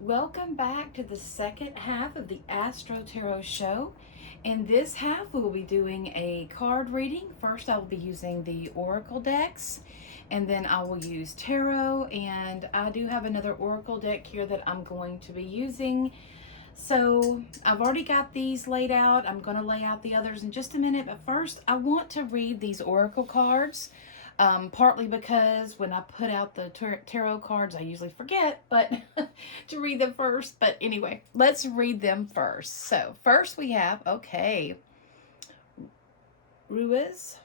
Welcome back to the second half of the AstroTarot Show. In this half, we will be doing a card reading. First, I will be using the Oracle decks, and then I will use Tarot. And I do have another Oracle deck here that I'm going to be using. So I've already got these laid out. I'm going to lay out the others in just a minute. But first, I want to read these Oracle cards. Partly because when I put out the tarot cards, I usually forget, but to read them first. But anyway, let's read them first. So first we have, okay, Ruse,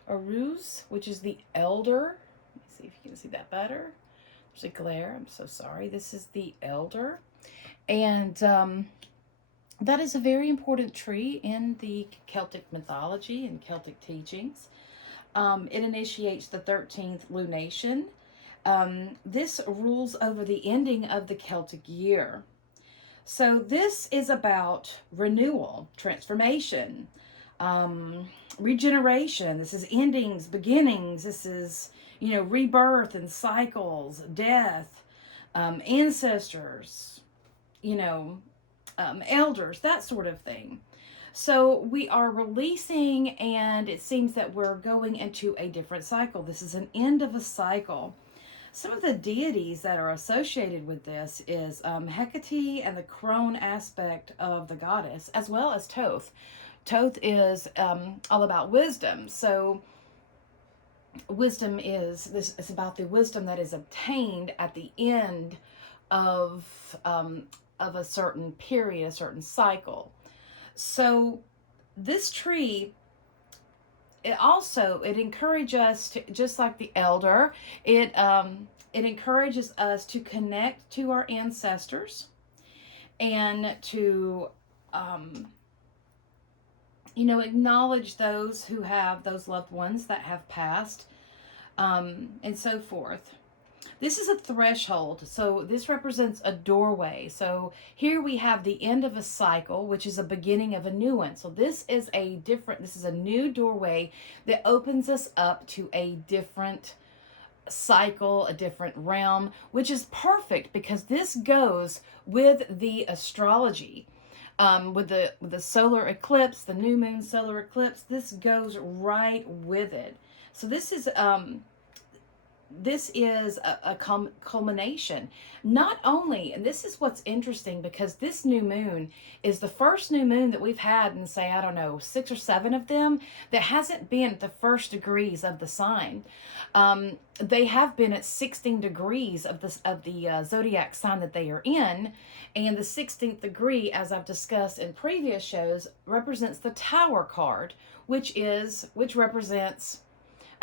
which is the Elder. Let me see if you can see that better. There's a glare. I'm so sorry. This is the Elder. And that is a very important tree in the Celtic mythology and Celtic teachings. It initiates the 13th lunation. This rules over the ending of the Celtic year. So this is about renewal, transformation, regeneration. This is endings, beginnings. This is, rebirth and cycles, death, ancestors, elders, that sort of thing. So we are releasing, and it seems that we're going into a different cycle. This is an end of a cycle. Some of the deities that are associated with this is Hecate and the crone aspect of the goddess, as well as Thoth. Thoth is all about wisdom. So wisdom is this. It's about the wisdom that is obtained at the end of a certain period, a certain cycle. So this tree, it encourages us to, just like the elder, it encourages us to connect to our ancestors and to acknowledge those who have those loved ones that have passed, and so forth. This is a threshold, so this represents a doorway. So here we have the end of a cycle, which is a beginning of a new one. So this is a new doorway that opens us up to a different cycle, a different realm, which is perfect because this goes with the astrology. With the solar eclipse, the new moon solar eclipse, this goes right with it. So this is a culmination. Not only, and this is what's interesting, because this new moon is the first new moon that we've had in, say, I don't know, 6 or 7 of them that hasn't been at the first degrees of the sign. They have been at 16 degrees of the zodiac sign that they are in, and the 16th degree, as I've discussed in previous shows, represents the Tower card, which represents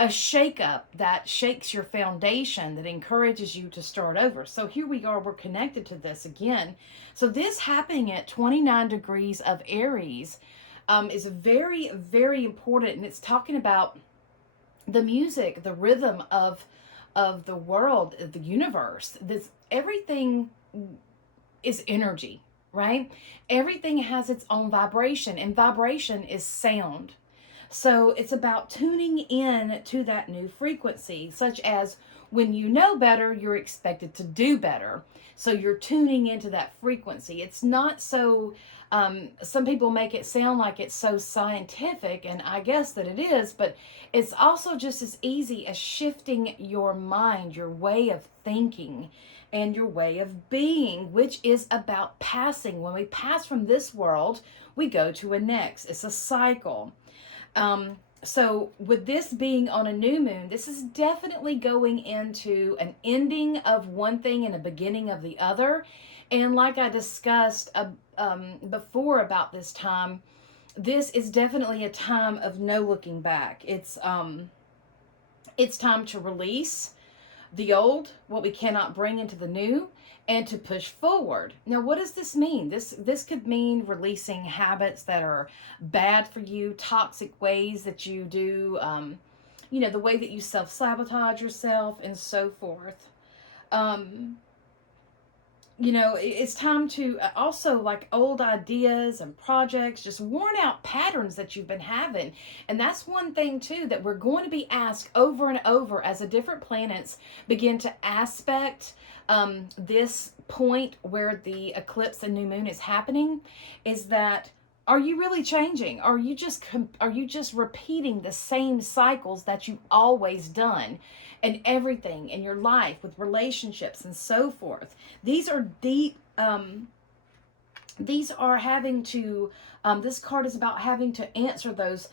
a shakeup that shakes your foundation, that encourages you to start over. So here we are, we're connected to this again. So this happening at 29 degrees of Aries is very, very important. And it's talking about the music, the rhythm of the world, of the universe. Everything is energy, right? Everything has its own vibration, and vibration is sound. So it's about tuning in to that new frequency, such as when you know better, you're expected to do better. So you're tuning into that frequency. It's not so, some people make it sound like it's so scientific, and I guess that it is, but it's also just as easy as shifting your mind, your way of thinking, and your way of being, which is about passing. When we pass from this world, we go to a next. It's a cycle. So with this being on a new moon, this is definitely going into an ending of one thing and a beginning of the other. And like I discussed before about this time, this is definitely a time of no looking back. It's time to release the old, what we cannot bring into the new, and to push forward. Now, what does this mean? This could mean releasing habits that are bad for you, toxic ways that you do, the way that you self-sabotage yourself, and so forth. it's time to also, like, old ideas and projects, just worn out patterns that you've been having. And that's one thing too that we're going to be asked over and over as the different planets begin to aspect this point where the eclipse and new moon is happening, is that, are you really changing? Are you just repeating the same cycles that you've always done, and everything in your life with relationships and so forth? These are deep. These are having to. This card is about having to answer those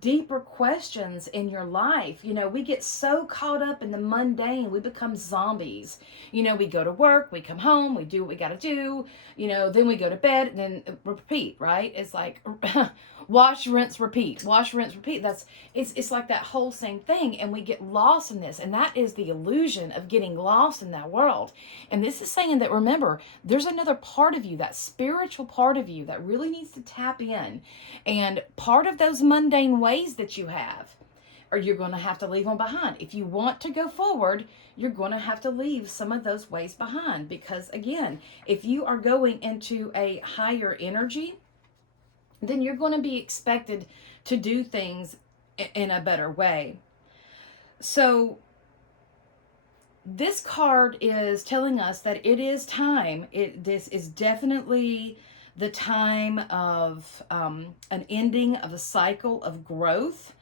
deeper questions in your life. We get so caught up in the mundane, we become zombies. We go to work, we come home, we do what we got to do. Then we go to bed, and then repeat. Right? It's like wash, rinse, repeat. Wash, rinse, repeat. It's like that whole same thing, and we get lost in this, and that is the illusion of getting lost in that world. And this is saying that, remember, there's another part of you, that spiritual part of you, that really needs to tap in. And part of those mundane ways that you have, or you're going to have to leave them behind. If you want to go forward, you're going to have to leave some of those ways behind. Because again, if you are going into a higher energy, then you're going to be expected to do things in a better way. So this card is telling us that it is time. This is definitely the time of an ending of a cycle of growth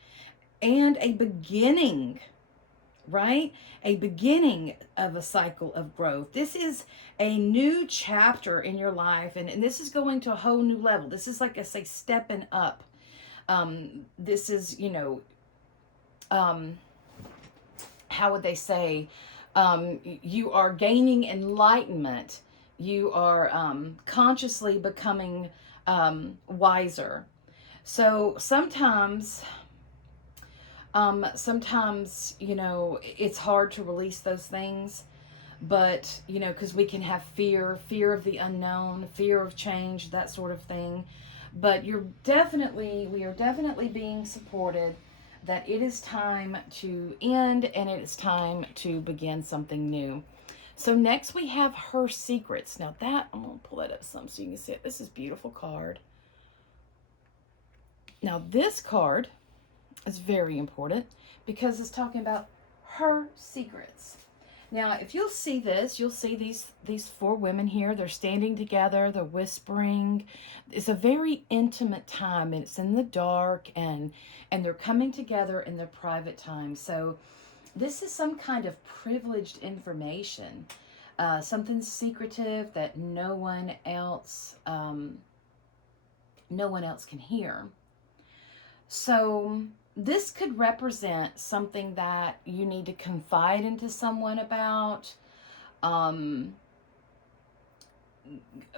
and a beginning, right? A beginning of a cycle of growth. This is a new chapter in your life, and this is going to a whole new level. This is like, I say, stepping up. This is, how would they say, you are gaining enlightenment. You are consciously becoming wiser. So sometimes, it's hard to release those things, but, because we can have fear of the unknown, fear of change, that sort of thing. But we are definitely being supported that it is time to end, and it is time to begin something new. So next we have Her Secrets. Now that, I'm going to pull that up some so you can see it. This is a beautiful card. Now this card is very important because it's talking about her secrets. Now, if you'll see this, you'll see these four women here. They're standing together. They're whispering. It's a very intimate time, and it's in the dark, and they're coming together in their private time. So this is some kind of privileged information, something secretive that no one else can hear. So this could represent something that you need to confide into someone about,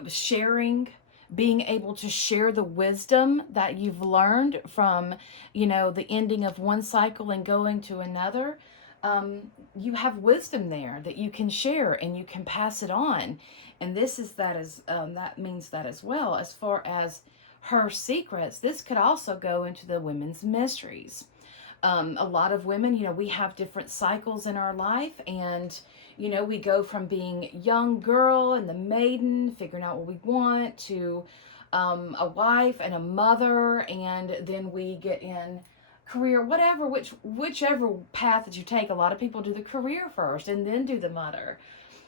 sharing, being able to share the wisdom that you've learned from, the ending of one cycle and going to another. You have wisdom there that you can share and you can pass it on. And that means that as well. As far as her secrets, this could also go into the women's mysteries. A lot of women, we have different cycles in our life, and we go from being young girl and the maiden, figuring out what we want, to a wife and a mother, and then we get in career, whichever path that you take. A lot of people do the career first and then do the mother.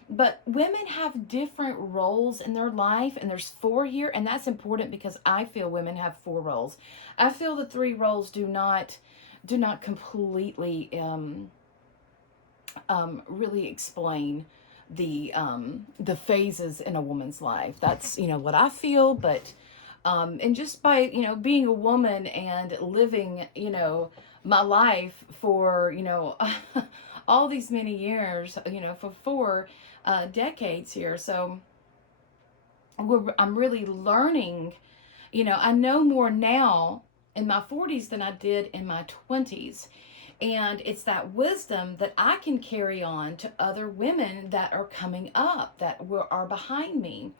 But women have different roles in their life, and there's 4 here, and that's important because I feel women have 4 roles. I feel the 3 roles do not completely really explain the phases in a woman's life. That's what I feel, but and just by being a woman and living my life for all these many years, for 4 decades here. So I'm really learning, I know more now in my 40s than I did in my 20s. And it's that wisdom that I can carry on to other women that are coming up, that are behind me.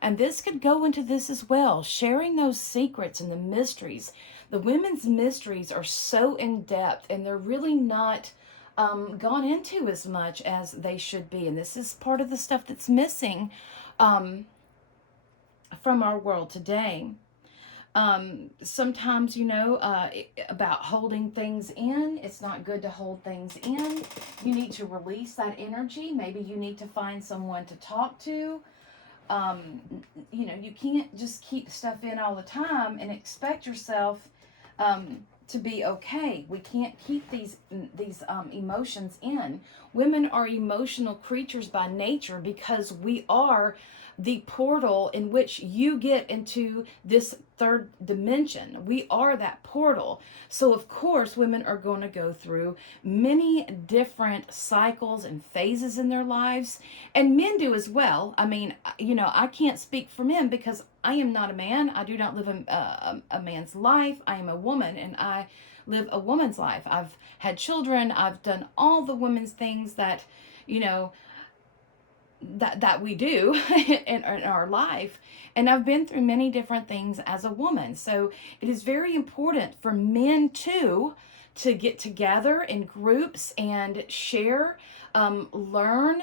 And this could go into this as well, sharing those secrets and the mysteries. The women's mysteries are so in depth, and they're really not gone into as much as they should be. And this is part of the stuff that's missing um, from our world today. Sometimes, about holding things in, it's not good to hold things in. You need to release that energy. Maybe you need to find someone to talk to. You can't just keep stuff in all the time and expect yourself to be okay. We can't keep these emotions in. Women are emotional creatures by nature because we are the portal in which you get into this third dimension. We are that portal. So of course women are going to go through many different cycles and phases in their lives, and men do as well. I mean, I can't speak for men because I am not a man. I do not live a man's life. I am a woman, and I live a woman's life. I've had children. I've done all the women's things that that we do in our life, and I've been through many different things as a woman. So it is very important for men too to get together in groups and share, learn.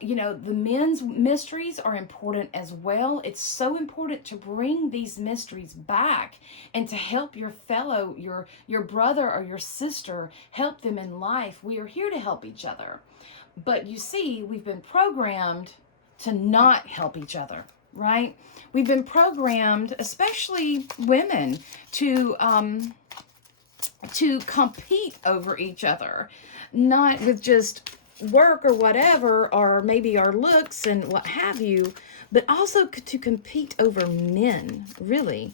The men's mysteries are important as well. It's so important to bring these mysteries back and to help your fellow, your brother or your sister, help them in life. We are here to help each other. But you see, we've been programmed to not help each other, right? We've been programmed, especially women, to compete over each other, not with just work or whatever, or maybe our looks and what have you, but also to compete over men, really.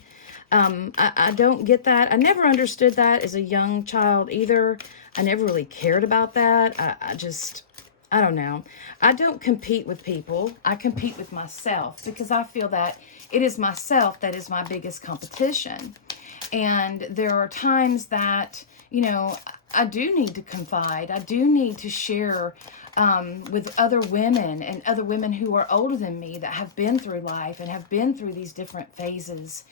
I don't get that. I never understood that as a young child either. I never really cared about that. I don't know. I don't compete with people. I compete with myself because I feel that it is myself that is my biggest competition. And there are times that, I do need to confide. I do need to share with other women and other women who are older than me that have been through life and have been through these different phases.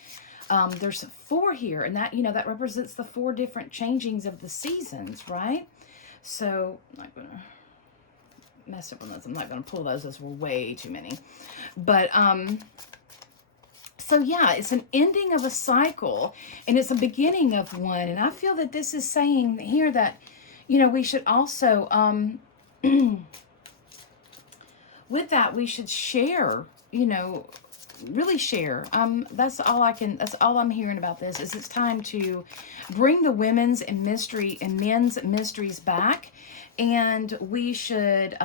There's 4 here, and that, that represents the 4 different changings of the seasons, right? So I'm not going to mess up on those. I'm not going to pull those. Those were way too many. But, so yeah, it's an ending of a cycle and it's a beginning of one. And I feel that this is saying here that, we should also, with that, we should share, really share. That's all I'm hearing about this is it's time to bring the women's and men's mysteries back. And we should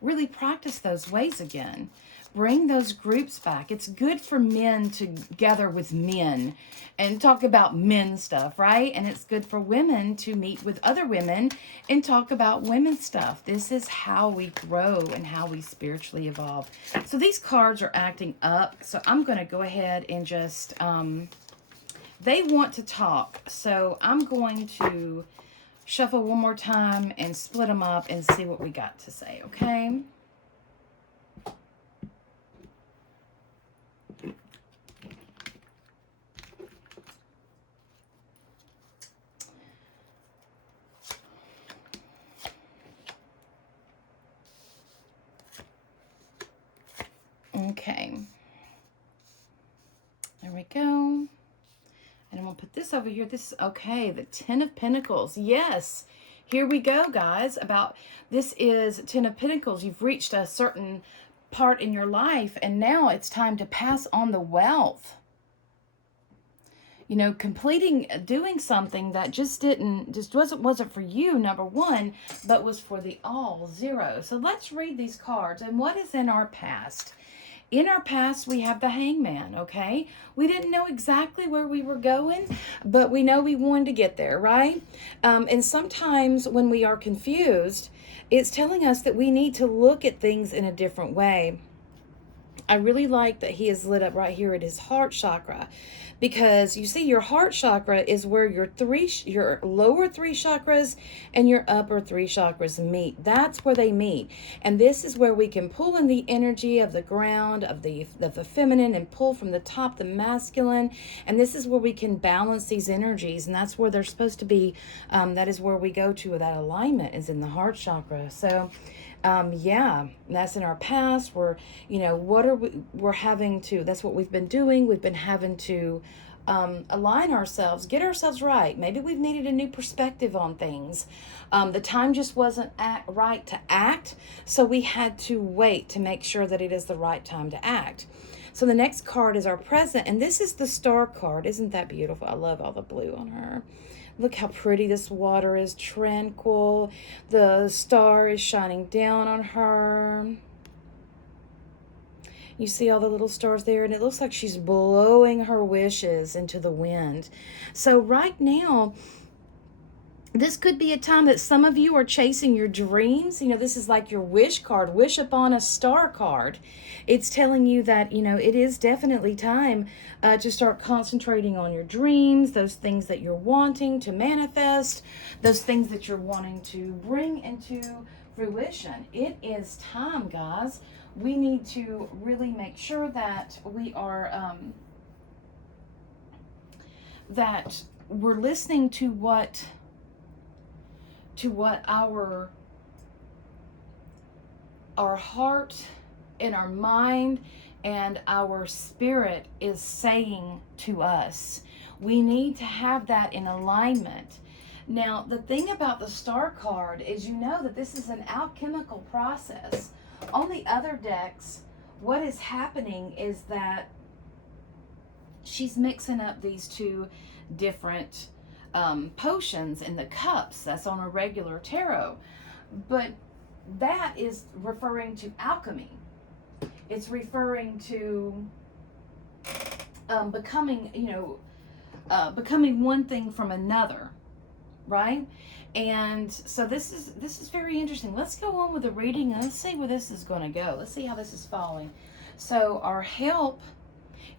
really practice those ways again. Bring those groups back. It's good for men to gather with men and talk about men stuff, right? And it's good for women to meet with other women and talk about women's stuff. This is how we grow and how we spiritually evolve. So these cards are acting up. So I'm going to go ahead and just, they want to talk. So I'm going to shuffle one more time and split them up and see what we got to say, okay? Okay. There we go. And I'm going to put this over here. This is, okay, the 10 of Pentacles. Yes. Here we go, guys. This is 10 of Pentacles. You've reached a certain part in your life, and now it's time to pass on the wealth. Doing something that wasn't for you, number one, but was for the all, 0. So let's read these cards. And what is in our past? In our past, we have the Hangman, okay? We didn't know exactly where we were going, but we know we wanted to get there, right? And sometimes when we are confused, it's telling us that we need to look at things in a different way. I really like that he is lit up right here at his heart chakra. because you see your heart chakra is where your lower three chakras and your upper three chakras meet. That's where they meet. And this is where we can pull in the energy of the ground, of the feminine, and pull from the top the masculine. And this is where we can balance these energies, and that's where they're supposed to be. That is where we go to. That alignment is in the heart chakra. So yeah, that's in our past. We're having to, that's what we've been doing. We've been having to align ourselves, get ourselves right. Maybe we've needed a new perspective on things. The time just wasn't right to act, so we had to wait to make sure that it is the right time to act. So the next card is our present, and this is the Star card. Isn't that beautiful? I love all the blue on her. Look how pretty this water is, tranquil. The star is shining down on her. You see all the little stars there, and it looks like she's blowing her wishes into the wind. So right now, this could be a time that some of you are chasing your dreams. This is like your wish card, wish upon a star card. It's telling you that, it is definitely time to start concentrating on your dreams, those things that you're wanting to manifest, those things that you're wanting to bring into fruition. It is time, guys. We need to really make sure that we are, that we're listening to what our heart and our mind and our spirit is saying to us. We need to have that in alignment. Now, the thing about the Star card is that this is an alchemical process. On the other decks, what is happening is that she's mixing up these two different potions in the cups. That's on a regular tarot. But that is referring to alchemy. It's referring to becoming one thing from another, right? And so this is very interesting. Let's go on with the reading and let's see where this is going to go. Let's see how this is falling. So our help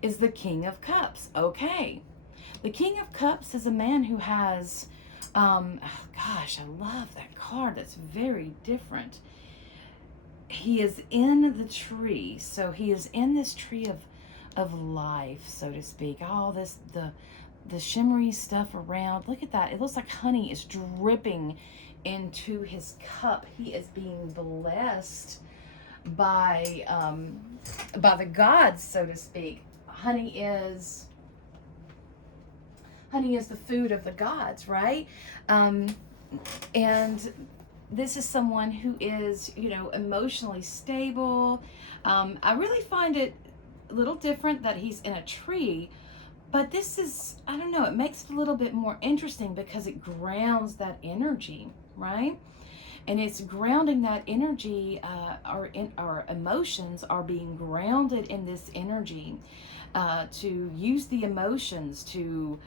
is the King of Cups. Okay. The King of Cups is a man who has, gosh, I love that card. That's very different. He is in the tree. So he is in this tree of life, so to speak. All this, the shimmery stuff around. Look at that. It looks like honey is dripping into his cup. He is being blessed by the gods, so to speak. Honey is the food of the gods, right? And this is someone who is, emotionally stable. I really find it a little different that he's in a tree, but this is, I don't know, it makes it a little bit more interesting because it grounds that energy, right? And it's grounding that energy. Our emotions are being grounded in this energy, to use the emotions to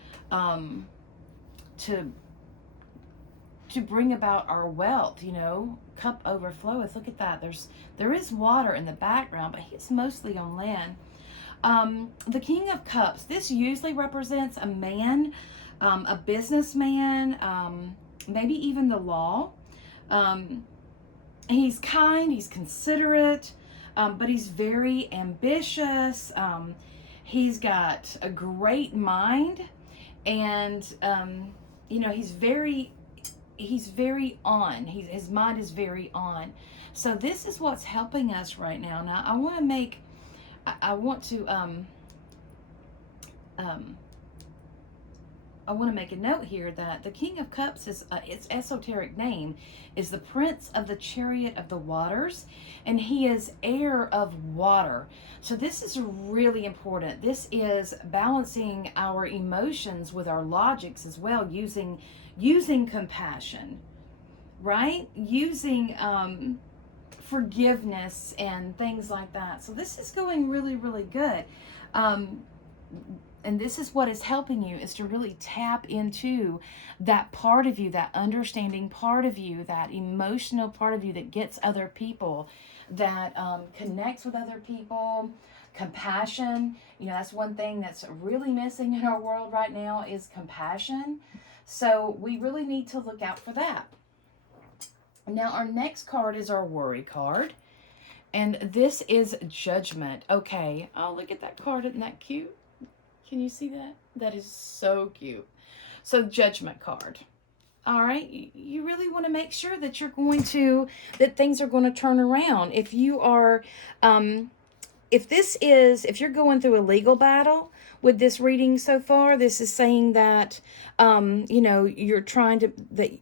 bring about our wealth. Cup overfloweth. Look at that. There is water in the background, but he's mostly on land. The King of Cups, this usually represents a man, a businessman, maybe even the law. He's kind, he's considerate, but he's very ambitious. He's got a great mind, and he's very on. His mind is very on. So this is what's helping us right now. Now I want to make a note here that the King of Cups is its esoteric name is the Prince of the Chariot of the Waters, and he is heir of water. So this is really important. This is balancing our emotions with our logics as well, using compassion, right? Using forgiveness and things like that. So this is going really, really good. And this is what is helping you, is to really tap into that part of you, that understanding part of you, that emotional part of you that gets other people, that connects with other people, compassion. You know, that's one thing that's really missing in our world right now is compassion. So we really need to look out for that. Now, our next card is our worry card. And this is Judgment. Okay. Oh, look at that card. Isn't that cute? Can you see that? That is so cute. So, Judgment card. All right. You really want to make sure that that things are going to turn around. If you are, if you're going through a legal battle with this reading so far, this is saying that, you're trying to, that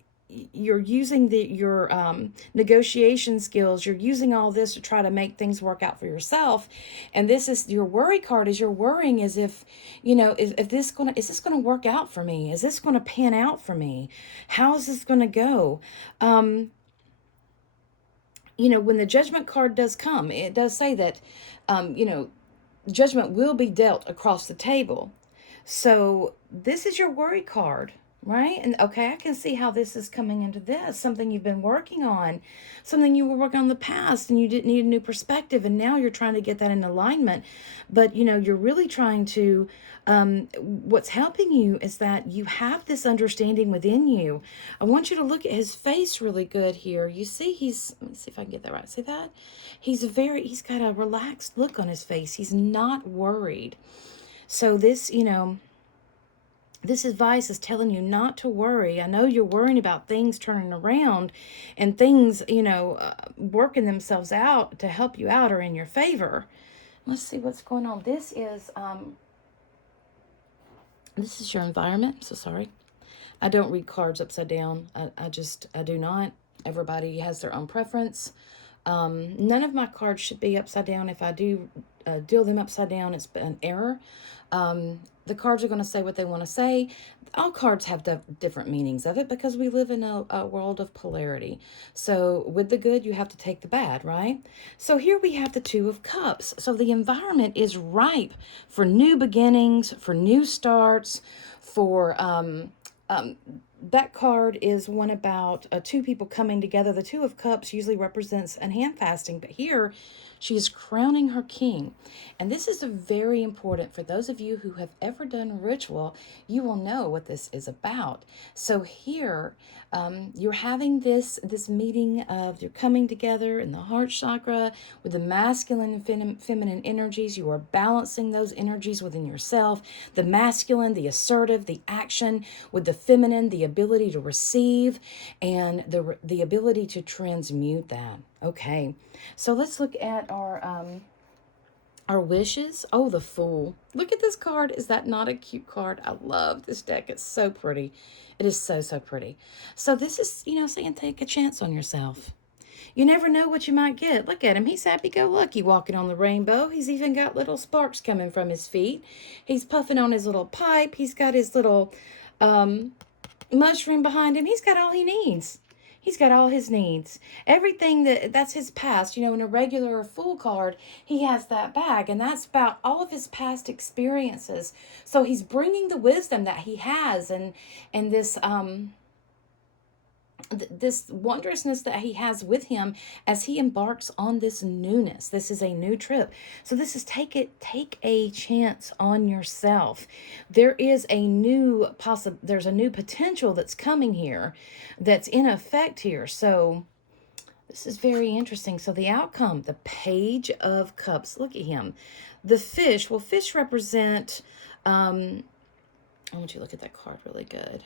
you're using your negotiation skills. You're using all this to try to make things work out for yourself. And this is your worry card. Is you're worrying as if, is this gonna work out for me? Is this gonna pan out for me? How is this gonna go? When the Judgment card does come, it does say that, judgment will be dealt across the table. So this is your worry card. Right? And okay, I can see how this is coming into this. Something you've been working on, something you were working on in the past, and you didn't need a new perspective, and now you're trying to get that in alignment. But, you're really trying to, what's helping you is that you have this understanding within you. I want you to look at his face really good here. You see let me see if I can get that right. See that? He's got a relaxed look on his face. He's not worried. So this, this advice is telling you not to worry. I know you're worrying about things turning around and things, working themselves out to help you out or in your favor. Let's see what's going on. This is your environment. So sorry. I don't read cards upside down. I do not. Everybody has their own preference. None of my cards should be upside down. If I do deal them upside down, it's an error. The cards are going to say what they want to say. All cards have different meanings of it because we live in a world of polarity. So with the good, you have to take the bad, right? So here we have the Two of Cups. So the environment is ripe for new beginnings, for new starts, for that card is one about two people coming together. The Two of Cups usually represents a hand fasting, but here she is crowning her king. And this is very important for those of you who have ever done ritual. You will know what this is about. So here you're having this meeting of you're coming together in the heart chakra with the masculine and feminine energies. You are balancing those energies within yourself. The masculine, the assertive, the action, with the feminine, the ability to receive and the ability to transmute that. Okay, so let's look at our wishes. Oh, the Fool. Look at this card. Is that not a cute card? I love this deck. It's so pretty. It is so, so pretty. So this is, saying take a chance on yourself. You never know what you might get. Look at him. He's happy-go-lucky walking on the rainbow. He's even got little sparks coming from his feet. He's puffing on his little pipe. He's got his little mushroom behind him. He's got all he needs. He's got all his needs. Everything that's his past. In a regular Fool card, he has that bag, and that's about all of his past experiences. So he's bringing the wisdom that he has and this this wondrousness that he has with him as he embarks on this newness. This is a new trip. So this is take a chance on yourself. There's a new potential that's coming here, that's in effect here. So this is very interesting. So the outcome, the Page of Cups. Look at him. The fish. Well, fish represent, I want you to look at that card really good.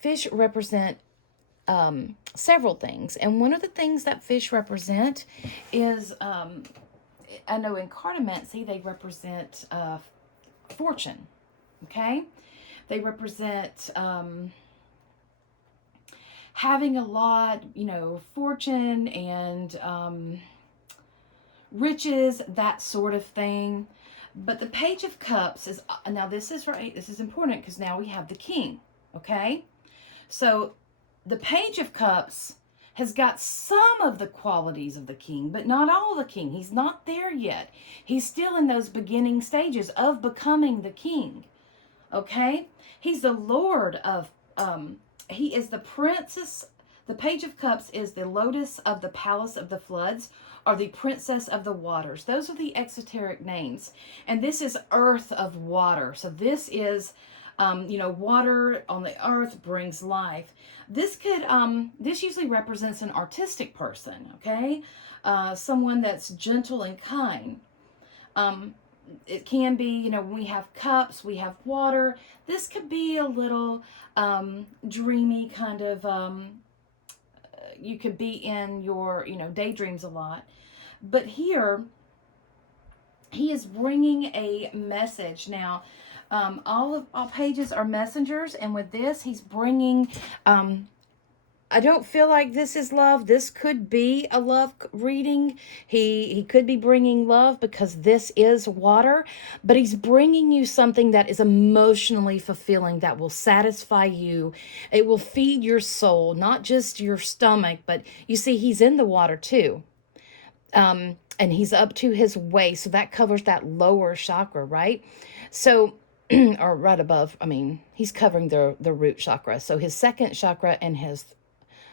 Fish represent several things. And one of the things that fish represent is, I know in cartomancy, they represent fortune. Okay? They represent having a lot, fortune and riches, that sort of thing. But the Page of Cups is, now this is right, this is important because now we have the King. Okay? So the Page of Cups has got some of the qualities of the King, but not all the King. He's not there yet. He's still in those beginning stages of becoming the King. Okay? He's the Lord of, he is the The Page of Cups is the Lotus of the Palace of the Floods, or the Princess of the Waters. Those are the exoteric names. And this is Earth of Water. So this is, water on the earth brings life. This usually represents an artistic person, okay? Someone that's gentle and kind. It can be, when we have cups, we have water. This could be a little dreamy kind of, you could be in your, daydreams a lot. But here, he is bringing a message. Now, all pages are messengers, and with this, he's bringing, I don't feel like this is love. This could be a love reading. He could be bringing love because this is water, but he's bringing you something that is emotionally fulfilling, that will satisfy you. It will feed your soul, not just your stomach, but you see, he's in the water too. And he's up to his waist, so that covers that lower chakra, right? So, or right above, he's covering the root chakra. So his second chakra and his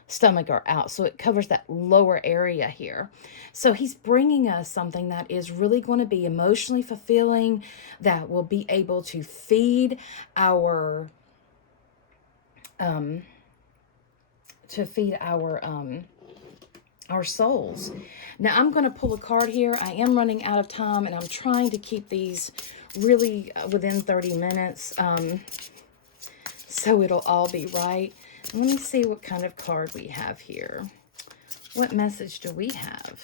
stomach are out, so it covers that lower area here. So he's bringing us something that is really going to be emotionally fulfilling, that will be able to feed our our souls. Now I'm going to pull a card here. I am running out of time, and I'm trying to keep these really within 30 minutes, so it'll all be right. And let me see what kind of card we have here. What message do we have?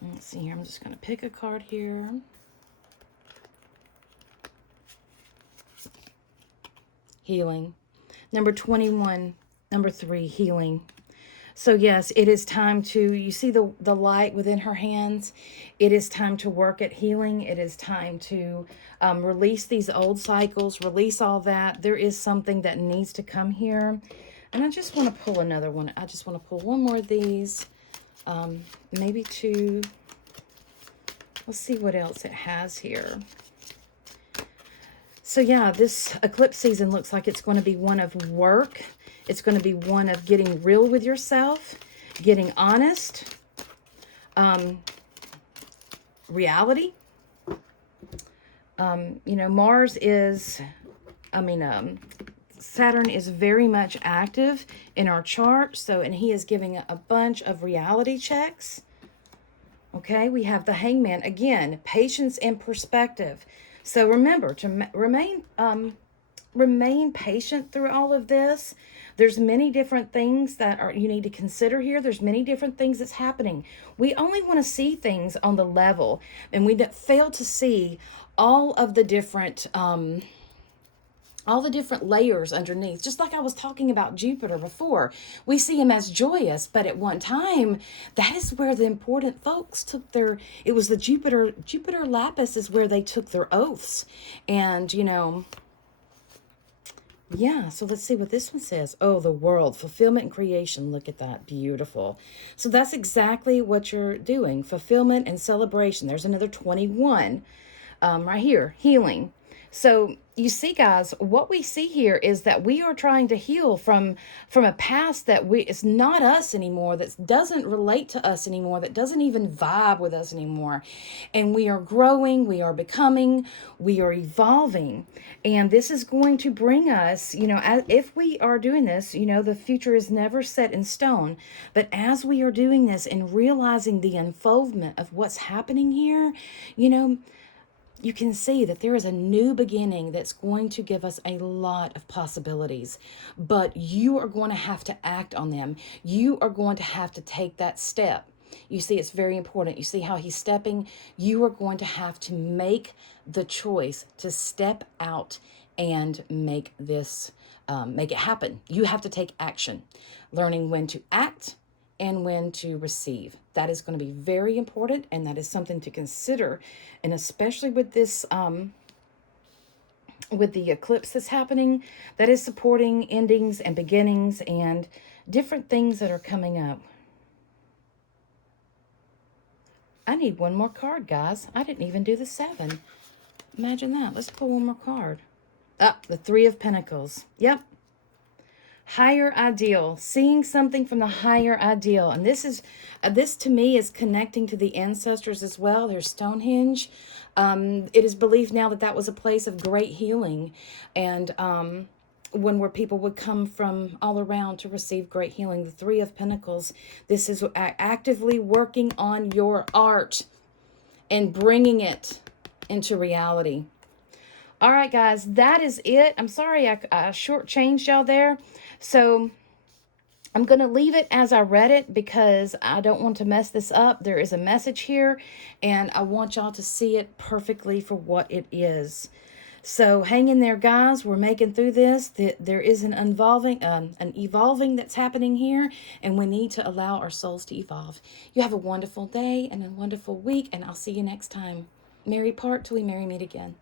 Let's see here. I'm just going to pick a card here. Healing. Number 21, number 3, healing. So yes, it is time to, you see the light within her hands. It is time to work at healing. It is time to release these old cycles, release all that. There is something that needs to come here. And I just want to pull another one. I just want to pull one more of these, maybe 2. Let's see what else it has here. So yeah, this eclipse season looks like it's going to be one of work. It's going to be one of getting real with yourself, getting honest, reality. Mars is, Saturn is very much active in our chart. So, and he is giving a bunch of reality checks. Okay, we have the Hangman. Again, patience and perspective. So remember to remain patient through all of this. There's many different things that you need to consider here. There's many different things that's happening. We only want to see things on the level, and we fail to see all of the different layers underneath. Just like I was talking about Jupiter before, we see him as joyous, but at one time, that is where the important folks took it was the Jupiter lapis is where they took their oaths. And, yeah, so let's see what this one says. Oh, the world, fulfillment and creation. Look at that. Beautiful. So that's exactly what you're doing. Fulfillment and celebration. There's another 21 right here. Healing. So you see, guys, what we see here is that we are trying to heal from a past that it's not us anymore, that doesn't relate to us anymore, that doesn't even vibe with us anymore. And we are growing, we are becoming, we are evolving. And this is going to bring us, if we are doing this, the future is never set in stone. But as we are doing this and realizing the unfoldment of what's happening here, you can see that there is a new beginning that's going to give us a lot of possibilities, but you are going to have to act on them. You are going to have to take that step. You see, it's very important. You see how he's stepping? You are going to have to make the choice to step out and make this, make it happen. You have to take action, learning when to act and when to receive. That is going to be very important, and that is something to consider. And especially with this, with the eclipse that's happening, that is supporting endings and beginnings and different things that are coming up. I need one more card, guys. I didn't even do the 7. Imagine that. Let's pull one more card. The Three of Pentacles. Yep. Higher ideal, seeing something from the higher ideal. And this is, this to me is connecting to the ancestors as well. There's Stonehenge. It is believed now that that was a place of great healing. And where people would come from all around to receive great healing. The Three of Pentacles. This is actively working on your art and bringing it into reality. All right, guys, that is it. I'm sorry I shortchanged y'all there. So I'm going to leave it as I read it because I don't want to mess this up. There is a message here, and I want y'all to see it perfectly for what it is. So hang in there, guys. We're making through this. There is an evolving that's happening here, and we need to allow our souls to evolve. You have a wonderful day and a wonderful week, and I'll see you next time. Merry part till we merry meet again.